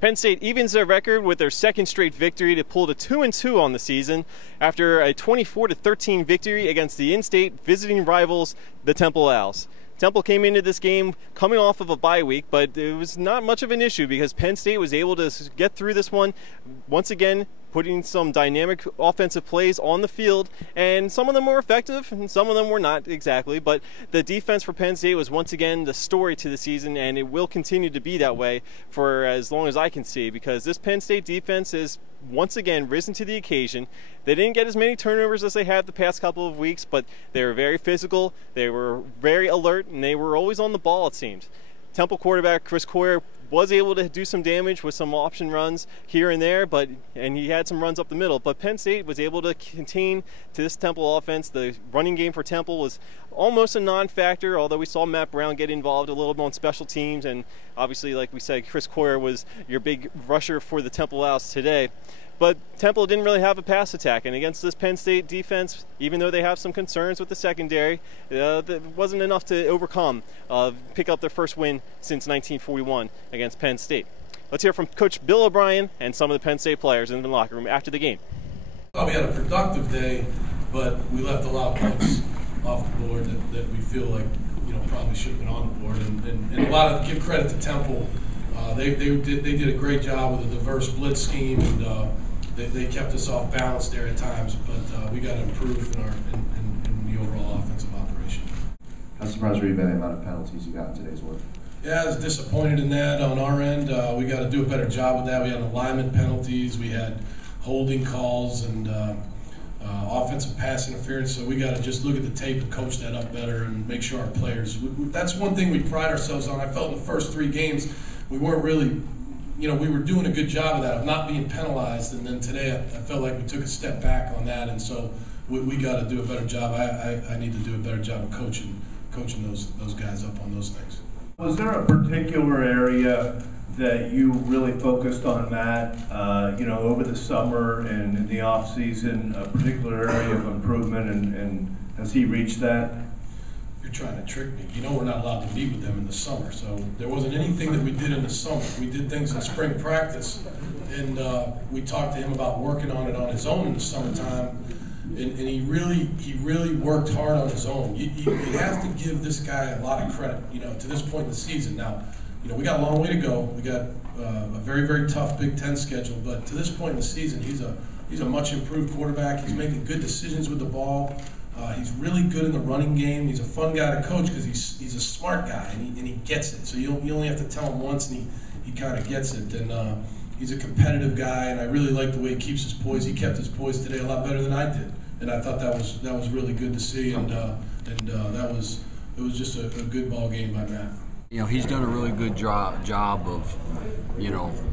Penn State evens their record with their second straight victory to pull to 2-2 on the season after a 24-13 victory against the in-state visiting rivals, the Temple Owls. Temple came into this game coming off of a bye week, but it was not much of an issue because Penn State was able to get through this one, once again putting some dynamic offensive plays on the field, and some of them were effective and some of them were not exactly, but the defense for Penn State was once again the story to the season, and it will continue to be that way for as long as I can see, because this Penn State defense is once again risen to the occasion. They didn't get as many turnovers as they had the past couple of weeks, but they were very physical, they were very alert, and they were always on the ball, it seemed. Temple quarterback Chris McGuire was able to do some damage with some option runs here and there, and he had some runs up the middle, but Penn State was able to contain to this Temple offense. The running game for Temple was almost a non-factor, although we saw Matt Brown get involved a little bit on special teams, and obviously, like we said, Chris McGuire was your big rusher for the Temple Owls today. But Temple didn't really have a pass attack, and against this Penn State defense, even though they have some concerns with the secondary, that wasn't enough to overcome, pick up their first win since 1941 against Penn State. Let's hear from Coach Bill O'Brien and some of the Penn State players in the locker room after the game. Well, we had a productive day, but we left a lot of points off the board that we feel like probably should have been on the board, and a lot of give credit to Temple. They did a great job with a diverse blitz scheme, and they kept us off balance there at times, but we got to improve in the overall offensive operation. How surprised were you by the amount of penalties you got in today's work? Yeah, I was disappointed in that on our end. We got to do a better job with that. We had alignment penalties, we had holding calls, and offensive pass interference, so we got to just look at the tape and coach that up better and make sure our players, that's one thing we pride ourselves on. I felt in the first 3 games we weren't really, we were doing a good job of that, of not being penalized, and then today I felt like we took a step back on that, and so we got to do a better job. I need to do a better job of coaching those guys up on those things. Was there a particular area that you really focused on, Matt, over the summer and in the off season, a particular area of improvement, and has he reached that? You're trying to trick me. We're not allowed to meet with them in the summer, so there wasn't anything that we did in the summer. We did things in spring practice, and we talked to him about working on it on his own in the summertime, and he really worked hard on his own. You have to give this guy a lot of credit, to this point in the season. Now, we got a long way to go. We got a very, very tough Big Ten schedule, but to this point in the season, he's a much improved quarterback. He's making good decisions with the ball. He's really good in the running game. He's a fun guy to coach because he's a smart guy and he gets it. So you only have to tell him once and he kind of gets it. And he's a competitive guy, and I really like the way he keeps his poise. He kept his poise today a lot better than I did, and I thought that was really good to see. And it was just a good ball game by Matt. He's done a really good job of,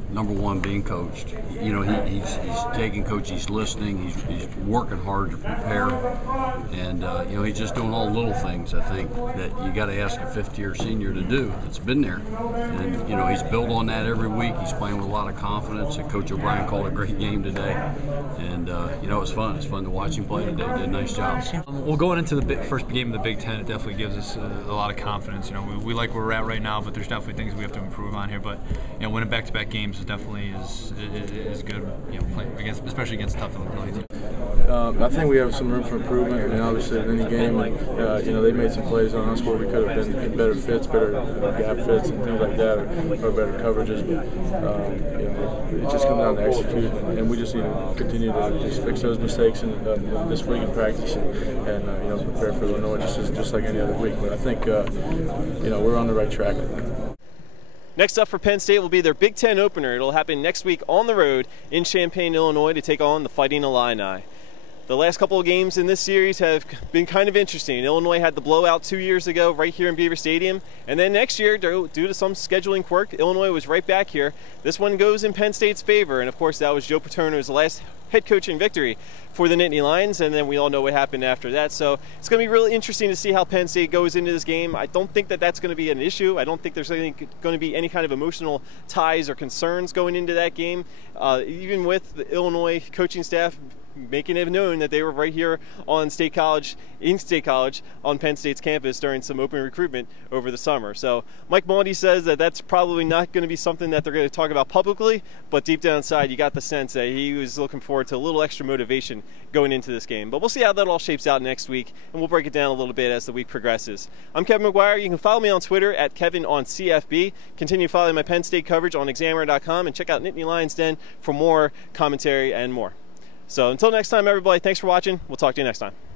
number one, being coached. He's taking coach, he's listening, he's working hard to prepare, and he's just doing all little things, I think, that you got to ask a fifth-year senior to do that's been there. And, he's built on that every week. He's playing with a lot of confidence, and Coach O'Brien called a great game today. And, it was fun. It's fun to watch him play today. He did a nice job. Well, going into the first game of the Big Ten, it definitely gives us a lot of confidence. We like where we're at right now, but there's definitely things we have to improve on here. But winning back-to-back games definitely is good. Especially against tough Illinois teams. I think we have some room for improvement. I mean, obviously, in any game, they made some plays on us where we could have been in better fits, better gap fits, and things like that, or better coverages. But it just comes down to executing, and we just need to continue to just fix those mistakes in this week in practice, and prepare for Illinois just like any other week. But I think we're on the right track. Next up for Penn State will be their Big Ten opener. It'll happen next week on the road in Champaign, Illinois, to take on the Fighting Illini. The last couple of games in this series have been kind of interesting. Illinois had the blowout 2 years ago right here in Beaver Stadium, and then next year, due to some scheduling quirk, Illinois was right back here. This one goes in Penn State's favor, and of course that was Joe Paterno's last head coaching victory for the Nittany Lions, and then we all know what happened after that. So it's going to be really interesting to see how Penn State goes into this game. I don't think that that's going to be an issue. I don't think there's going to be any kind of emotional ties or concerns going into that game. Even with the Illinois coaching staff making it known that they were right here on State College, on Penn State's campus during some open recruitment over the summer. So Mike Maundy says that that's probably not going to be something that they're going to talk about publicly, but deep down inside, you got the sense that he was looking forward to a little extra motivation going into this game. But we'll see how that all shapes out next week, and we'll break it down a little bit as the week progresses. I'm Kevin McGuire. You can follow me on Twitter at KevinOnCFB. Continue following my Penn State coverage on Examiner.com, and check out Nittany Lions Den for more commentary and more. So until next time, everybody, thanks for watching. We'll talk to you next time.